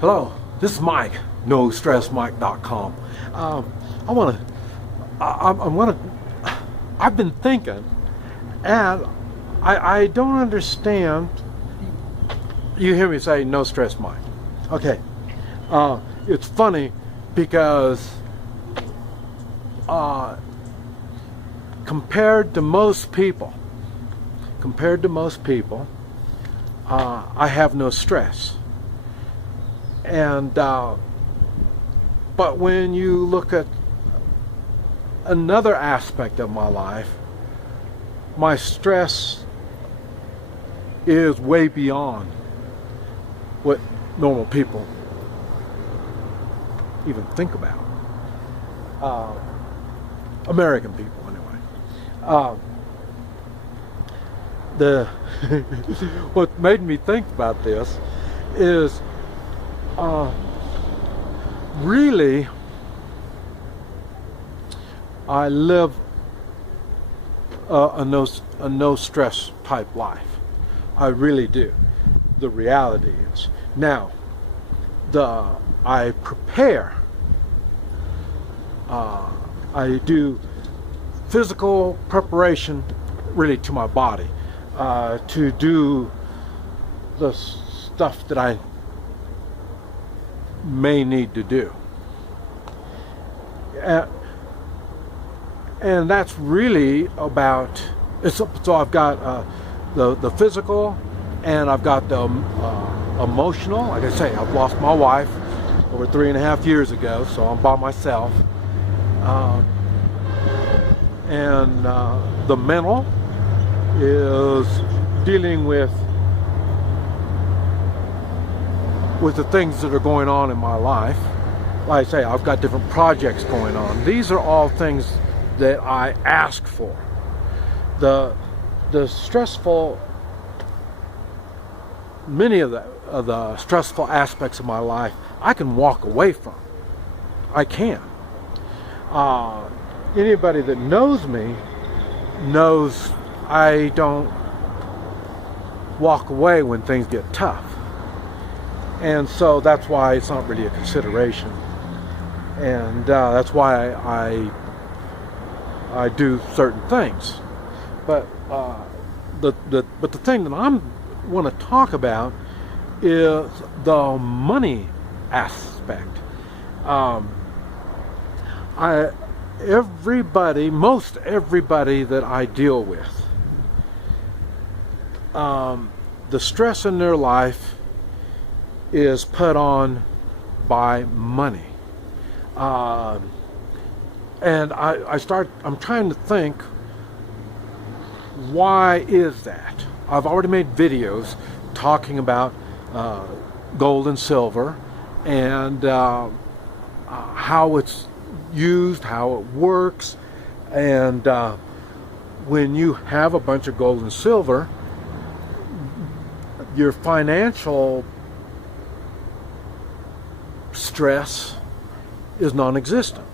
Hello, this is Mike, NoStressMike.com. I've been thinking, and I don't understand. You hear me say No Stress Mike. Okay, it's funny because compared to most people, I have no stress. And but when you look at another aspect of my life, my stress is way beyond what normal people even think about. American people, anyway. What made me think about this is really, I live a no stress type life. I really do. The reality is, now I prepare. I do physical preparation, really, to my body, to do the stuff that I may need to do, and that's really about it's. So I've got the physical, and I've got the emotional. Like I say, I've lost my wife over 3.5 years ago, so I'm by myself, and the mental is dealing with the things that are going on in my life. Like I say, I've got different projects going on. These are all things that I ask for. The stressful, many of the stressful aspects of my life, I can walk away from. I can. Anybody that knows me knows I don't walk away when things get tough. And so that's why it's not really a consideration, and that's why I do certain things. But the thing that I want to talk about is the money aspect. Most everybody that I deal with, the stress in their life is put on by money, and I'm trying to think, why is that? I've already made videos talking about gold and silver, and how it's used, how it works, and when you have a bunch of gold and silver, your financial stress is non-existent.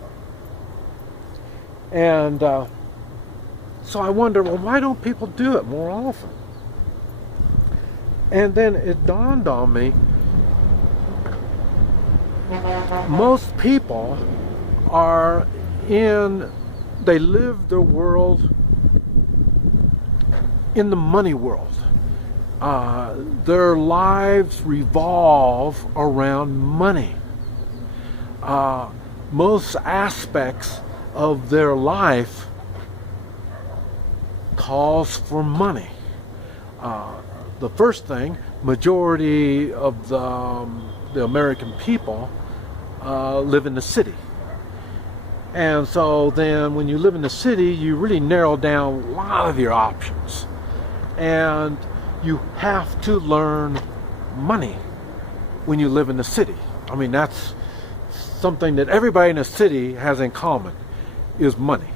And so I wonder, well, why don't people do it more often? And then it dawned on me, most people they live their world in the money world. Their lives revolve around money. Most aspects of their life calls for money. The first thing, majority of the American people live in the city. And so then when you live in the city, you really narrow down a lot of your options. And you have to learn money when you live in the city. I mean, that's something that everybody in a city has in common, is money.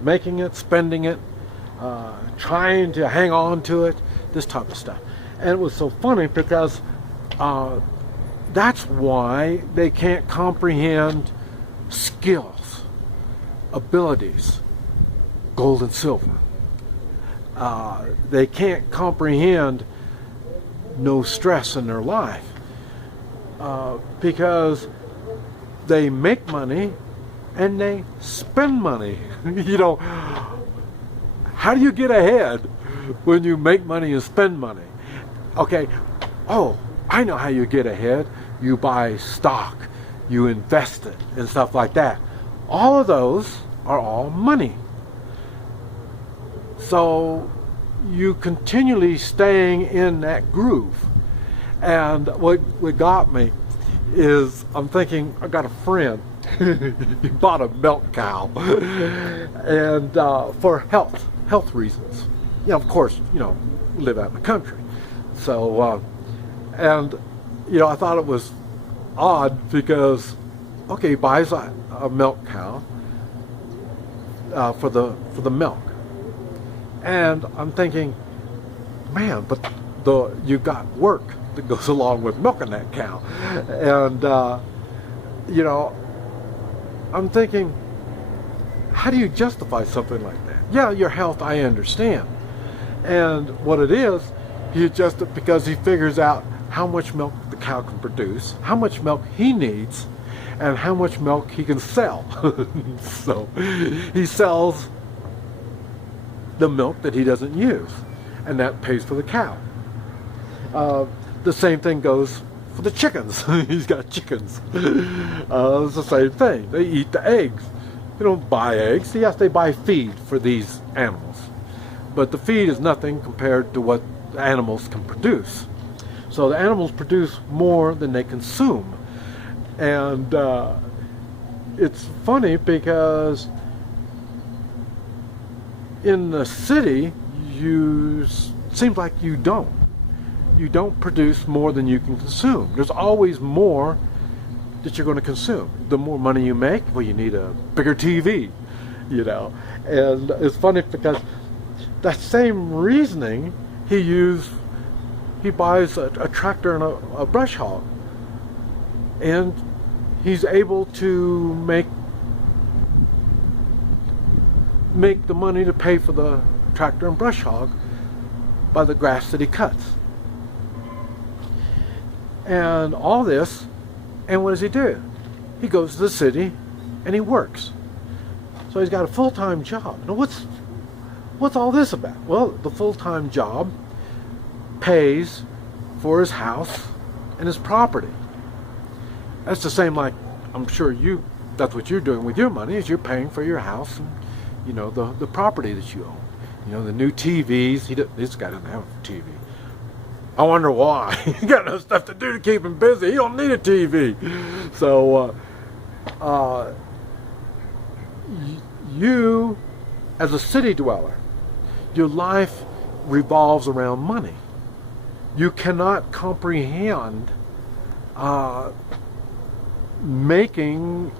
Making it, spending it, trying to hang on to it, this type of stuff. And it was so funny because that's why they can't comprehend skills, abilities, gold and silver. They can't comprehend no stress in their life. because they make money and they spend money. You know, how do you get ahead when you make money and spend money? Okay, oh, I know how you get ahead. You buy stock, you invest it, and stuff like that. All of those are all money. So you continually staying in that groove. And what got me is, I'm thinking, I got a friend. He bought a milk cow, and for health reasons. You know, of course, you know, we live out in the country. So, and you know, I thought it was odd because, okay, he buys a milk cow for the milk, and I'm thinking, man, but you got work that goes along with milking that cow, and you know, I'm thinking, how do you justify something like that? Yeah, your health, I understand, and what it is, he adjusts it because he figures out how much milk the cow can produce, how much milk he needs, and how much milk he can sell. So he sells the milk that he doesn't use, and that pays for the cow. The same thing goes for the chickens. He's got chickens. It's the same thing. They eat the eggs. They don't buy eggs. Yes, they buy feed for these animals, but the feed is nothing compared to what the animals can produce. So the animals produce more than they consume. And it's funny because in the city, seems like you don't produce more than you can consume. There's always more that you're going to consume. The more money you make, well, you need a bigger TV, you know. And it's funny because that same reasoning he buys a tractor and a brush hog, and he's able to make the money to pay for the tractor and brush hog by the grass that he cuts. And all this, and what does he do? He goes to the city and he works. So he's got a full-time job. Now what's all this about? Well, the full-time job pays for his house and his property. That's the same, like, I'm sure that's what you're doing with your money, is you're paying for your house and, you know, the property that you own. You know, the new TVs. This guy doesn't have a TV. I wonder why. He got enough stuff to do to keep him busy. He don't need a TV. So, you, as a city dweller, your life revolves around money. You cannot comprehend making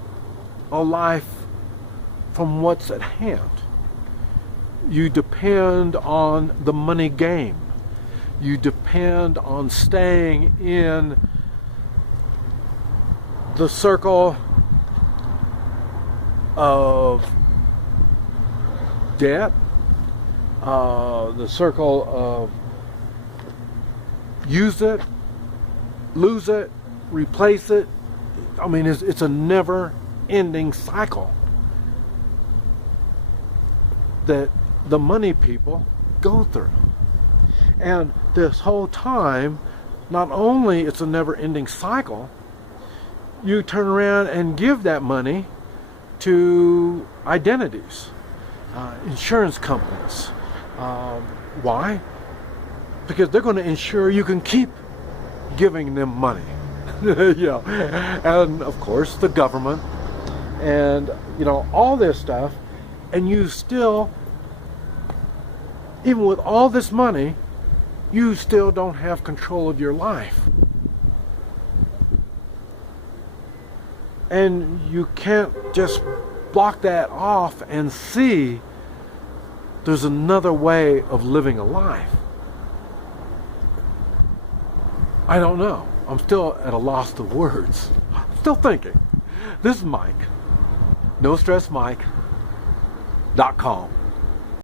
a life from what's at hand. You depend on the money game. You depend on staying in the circle of debt, the circle of use it, lose it, replace it. I mean, it's a never-ending cycle that the money people go through. And this whole time, not only it's a never-ending cycle, you turn around and give that money to identities, insurance companies. Why? Because they're going to ensure you can keep giving them money. You know, and of course the government, and you know, all this stuff, and you still, even with all this money, you still don't have control of your life. And you can't just block that off and see there's another way of living a life. I don't know. I'm still at a loss of words. Still thinking. This is Mike. NoStressMike.com.